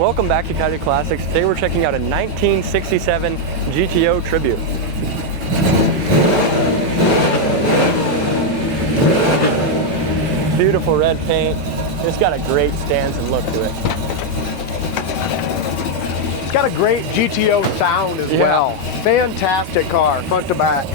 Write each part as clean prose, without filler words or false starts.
Welcome back to Coyote Classics. Today we're checking out a 1967 GTO Tribute. Beautiful red paint. It's got a great stance and look to it. It's got a great GTO sound as well. Fantastic car, front to back.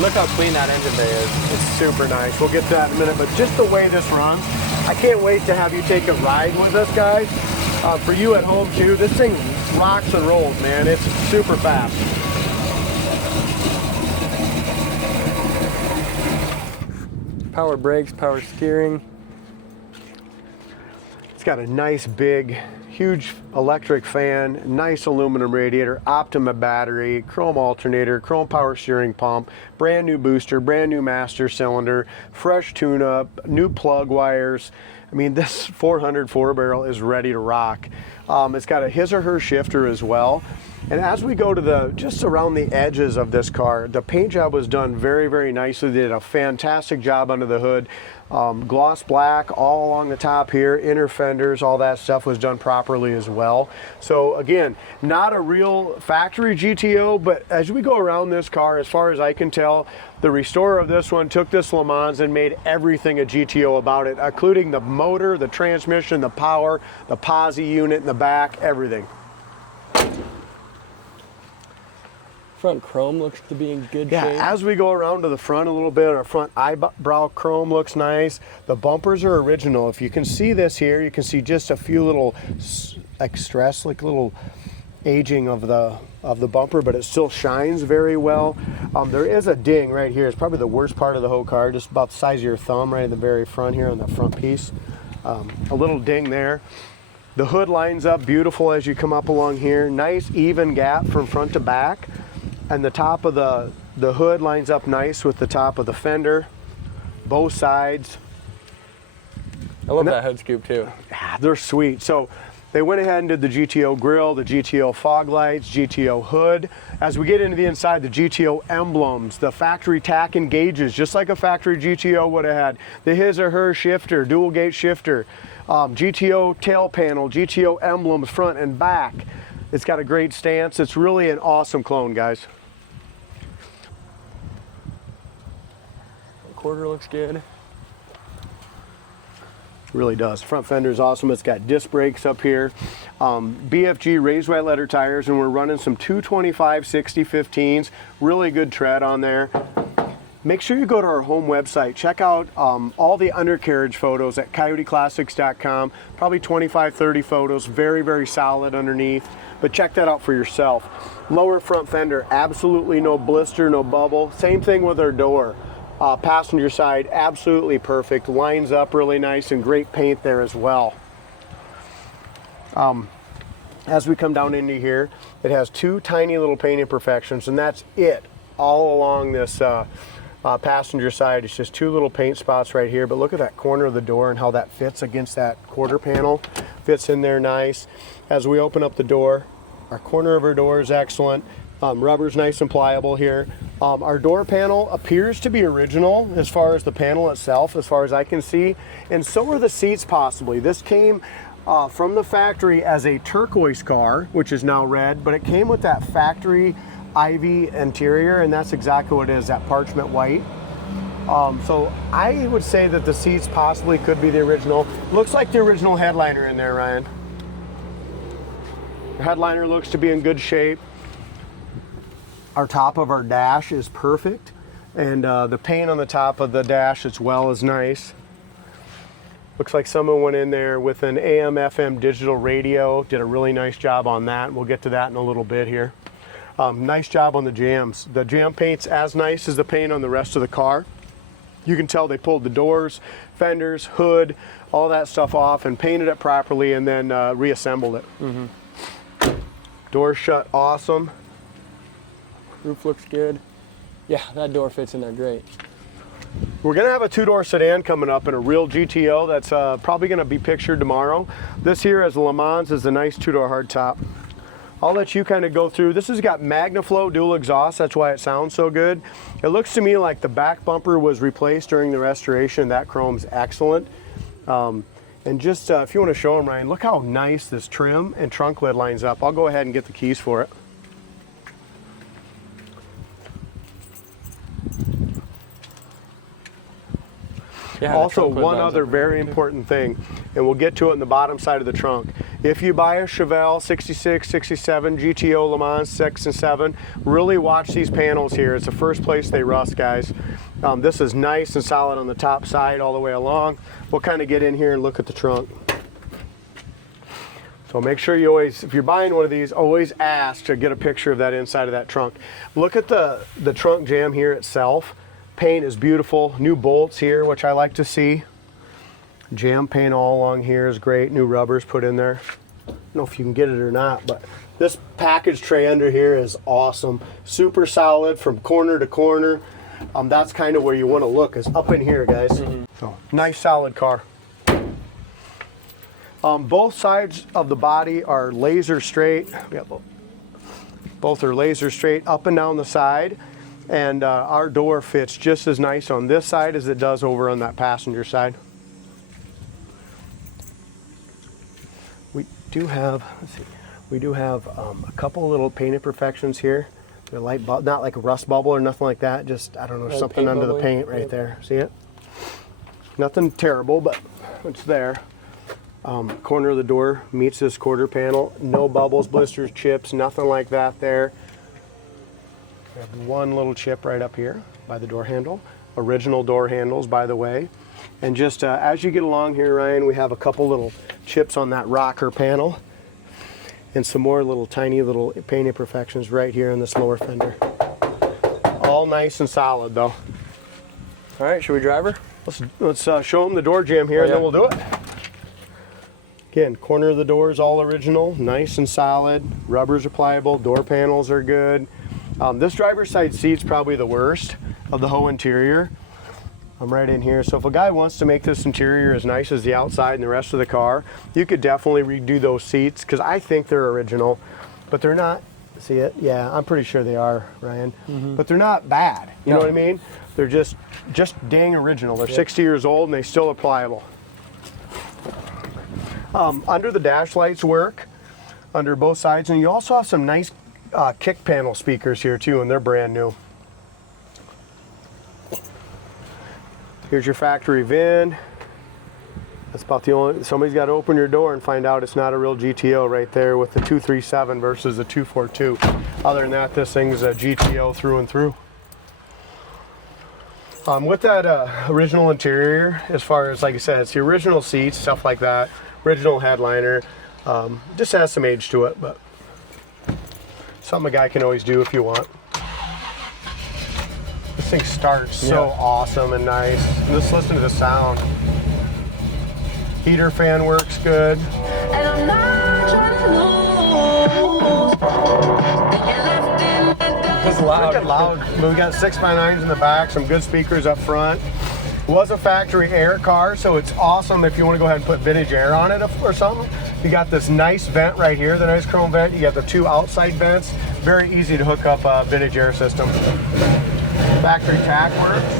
Look how clean that engine bay is. It's super nice. We'll get to that in a minute, but just the way this runs, I can't wait to have you take a ride with us, guys. For you at home too, this thing rocks and rolls, man. It's super fast. Power brakes, power steering. It's got a nice big, huge electric fan, nice aluminum radiator, Optima battery, chrome alternator, chrome power steering pump, brand new booster, brand new master cylinder, fresh tune-up, new plug wires. I mean, this 400 4-barrel is ready to rock. It's got a his or her shifter as well. And as we go to just around the edges of this car, the paint job was done very, very nicely. They did a fantastic job under the hood. Gloss black all along the top here, inner fenders, all that stuff was done properly as well. So again, not a real factory GTO, but as we go around this car, as far as I can tell, the restorer of this one took this LeMans and made everything a GTO about it, including the motor, the transmission, the power, the Posi unit in the back, everything. Front chrome looks to be in good shape. Yeah, as we go around to the front a little bit, our front eyebrow chrome looks nice. The bumpers are original. If you can see this here, you can see just a few little stress, like little aging of the bumper, but it still shines very well. There is a ding right here. It's probably the worst part of the whole car, just about the size of your thumb right in the very front here on the front piece. A little ding there. The hood lines up beautiful as you come up along here. Nice even gap from front to back. And the top of the hood lines up nice with the top of the fender, both sides. I love that hood scoop too. Yeah, they're sweet. So they went ahead and did the GTO grille, the GTO fog lights, GTO hood. As we get into the inside, the GTO emblems, the factory tack and gauges, just like a factory GTO would have had. The his or her shifter, dual gate shifter, GTO tail panel, GTO emblems front and back. It's got a great stance. It's really an awesome clone, guys. Quarter looks good. Really does. Front fender is awesome. It's got disc brakes up here. BFG raised white letter tires, and we're running some 225 60/15s. Really good tread on there. Make sure you go to our home website. Check out all the undercarriage photos at coyoteclassics.com. Probably 25, 30 photos. Very, very solid underneath. But check that out for yourself. Lower front fender, absolutely no blister, no bubble. Same thing with our door. Passenger side, absolutely perfect. Lines up really nice and great paint there as well. As we come down into here, it has two tiny little paint imperfections, and that's it all along this passenger side. It's just two little paint spots right here, but look at that corner of the door and how that fits against that quarter panel. Fits in there nice. As we open up the door, our corner of our door is excellent. Rubber's nice and pliable here. Our door panel appears to be original as far as the panel itself, as far as I can see, and so are the seats possibly. This came from the factory as a turquoise car, which is now red, but it came with that factory ivy interior, and that's exactly what it is, that parchment white. So I would say that the seats possibly could be the original. Looks like the original headliner in there, Ryan. The headliner looks to be in good shape. Our top of our dash is perfect, and the paint on the top of the dash as well is nice. Looks like someone went in there with an AM FM digital radio, did a really nice job on that. We'll get to that in a little bit here. Nice job on the jams. The jam paint's as nice as the paint on the rest of the car. You can tell they pulled the doors, fenders, hood, all that stuff off and painted it properly and then reassembled it. Doors shut awesome. Roof looks good. Yeah, that door fits in there great. We're gonna have a two-door sedan coming up in a real GTO that's probably gonna be pictured tomorrow. This here as LeMans is a nice two-door hardtop. I'll let you kind of go through. This has got MagnaFlow dual exhaust. That's why it sounds so good. It looks to me like the back bumper was replaced during the restoration. That chrome's excellent. And just if you want to show them, Ryan, look how nice this trim and trunk lid lines up. I'll go ahead and get the keys for it. Yeah, also, one other very important thing, and we'll get to it in the bottom side of the trunk. If you buy a Chevelle 66, 67, GTO, LeMans 6 and 7, really watch these panels here. It's the first place they rust, guys. This is nice and solid on the top side all the way along. We'll kind of get in here and look at the trunk. So make sure you always, if you're buying one of these, always ask to get a picture of that inside of that trunk. Look at the trunk jamb here itself. Paint is beautiful. New bolts here, which I like to see. Jam paint all along here is great. New rubbers put in there. I don't know if you can get it or not, but this package tray under here is awesome. Super solid from corner to corner. That's kind of where you want to look, is up in here, guys. So nice solid car. Both sides of the body are laser straight. Yeah, both are laser straight up and down the side. And our door fits just as nice on this side as it does over on that passenger side. We do have, let's see, we do have a couple little paint imperfections here. They're light, not like a rust bubble or nothing like that. Just, I don't know, something under the paint right there. See it? Nothing terrible, but it's there. Corner of the door meets this quarter panel. No bubbles, blisters, chips, nothing like that there. We have one little chip right up here by the door handle. Original door handles, by the way. And just as you get along here, Ryan, we have a couple little chips on that rocker panel and some more little tiny little paint imperfections right here in this lower fender. All nice and solid, though. All right, should we drive her? Let's show them the door jamb here, and then we'll do it. Again, corner of the door is all original, nice and solid. Rubbers are pliable, door panels are good. This driver's side seat's probably the worst of the whole interior. I'm right in here. So if a guy wants to make this interior as nice as the outside and the rest of the car, you could definitely redo those seats, because I think they're original, but they're not. See it? Yeah, I'm pretty sure they are, Ryan. But they're not bad. You know what I mean? They're just dang original. They're 60 years old and they still are pliable. Under the dash lights work, under both sides, and you also have some nice kick panel speakers here too, and they're brand new. Here's your factory VIN. That's about the only, somebody's got to open your door and find out it's not a real GTO right there with the 237 versus the 242. Other than that, this thing's a GTO through and through. With that original interior, as far as, like I said, it's the original seats, stuff like that, original headliner, just has some age to it, but something a guy can always do if you want. This thing starts so awesome and nice. Just listen to the sound. Heater fan works good. And I'm not trying to lose. It's loud. It's loud. We got 6x9s in the back, some good speakers up front. Was a factory air car, so it's awesome if you want to go ahead and put vintage air on it or something. You got this nice vent right here, the nice chrome vent. You got the two outside vents. Very easy to hook up a vintage air system. Factory tack works.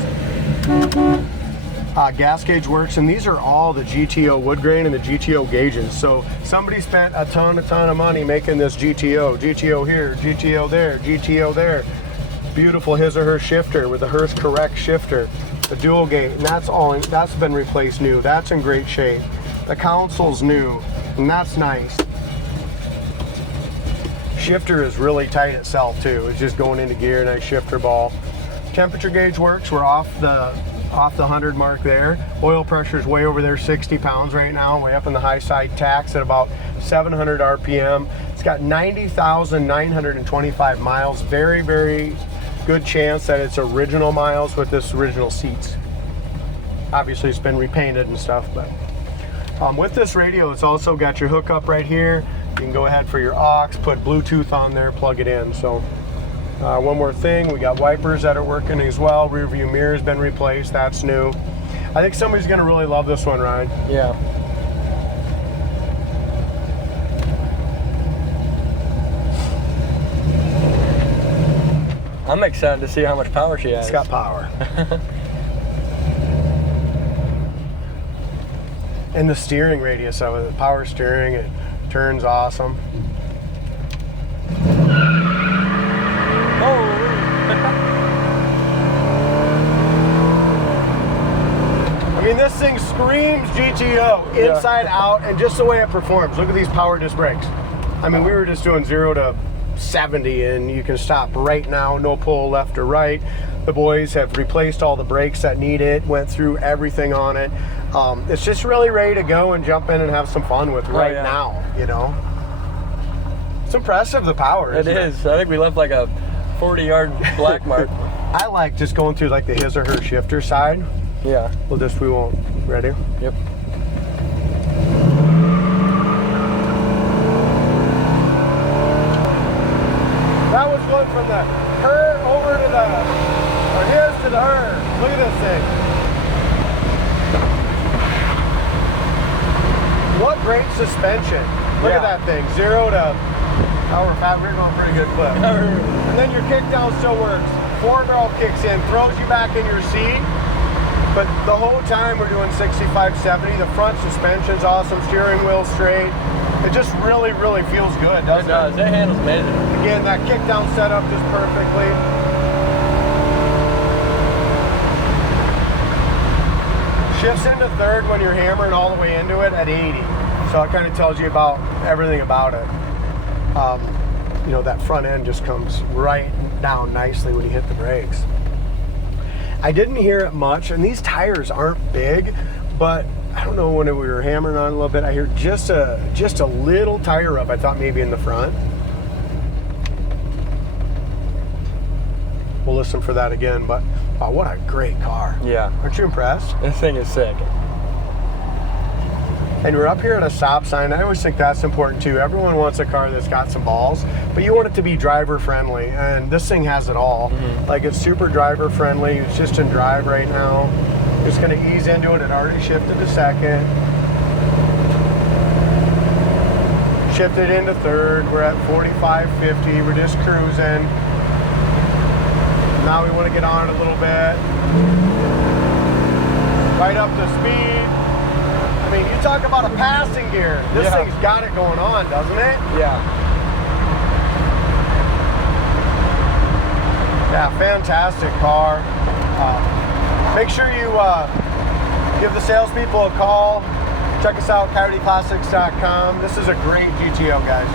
Gas gauge works, and these are all the GTO wood grain and the GTO gauges. So somebody spent a ton of money making this GTO. GTO here, GTO there, GTO there. Beautiful his or her shifter with a Hearst Correct shifter. The dual gate, and that's been replaced new. That's in great shape. The console's new, and that's nice. Shifter is really tight itself too. It's just going into gear, nice shifter ball. Temperature gauge works. We're off the 100 mark there. Oil pressure is way over there, 60 pounds right now. Way up in the high side. Tax at about 700 RPM. It's got 90,925 miles. Very, very good chance that it's original miles with this original seats. Obviously it's been repainted and stuff, but with this radio, it's also got your hookup right here. You can go ahead for your aux, put Bluetooth on there, plug it in. So one more thing, we got wipers that are working as well. Rear view mirror's been replaced, that's new. I think somebody's gonna really love this one, Ryan. Yeah. I'm excited to see how much power she has. It's got power. And the steering radius of it, the power steering, it turns awesome. I mean, this thing screams GTO inside out, and just the way it performs. Look at these power disc brakes. I mean, we were just doing 0 to 70, and you can stop right now, no pull left or right. The boys have replaced all the brakes that need it, went through everything on it. It's just really ready to go and jump in and have some fun with right now, you know. It's impressive, the power. It is. I think we left like a 40-yard black mark. I like just going through like the his or her shifter side. Yeah. We won't. Ready? Yep. That was going from the her over to the, or his to the her. Look at this thing. What great suspension. Look at that thing. 0 to, we're going pretty good clip. And then your kick down still works. 4-barrel kicks in, throws you back in your seat. But the whole time we're doing 65, 70. The front suspension's awesome, steering wheel straight. It just really, really feels good, doesn't it? It does. It handles amazing. Again, that kick down setup just perfectly. Shifts into third when you're hammering all the way into it at 80. So it kind of tells you about everything about it. You know, that front end just comes right down nicely when you hit the brakes. I didn't hear it much, and these tires aren't big, but I don't know, when we were hammering on a little bit, I hear just a little tire rub. I thought maybe in the front. We'll listen for that again, but wow, what a great car. Yeah. Aren't you impressed? This thing is sick. And we're up here at a stop sign. I always think that's important too. Everyone wants a car that's got some balls, but you want it to be driver friendly, and this thing has it all. Like, it's super driver friendly. It's just in drive right now. Just gonna ease into it. It already shifted to second. Shifted into third. We're at 45, 50. We're just cruising. Now we want to get on it a little bit. Right up to speed. I mean, you talk about a passing gear. This thing's got it going on, doesn't it? Yeah. Yeah, fantastic car. Make sure you give the salespeople a call. Check us out, CoyoteClassics.com. This is a great GTO, guys.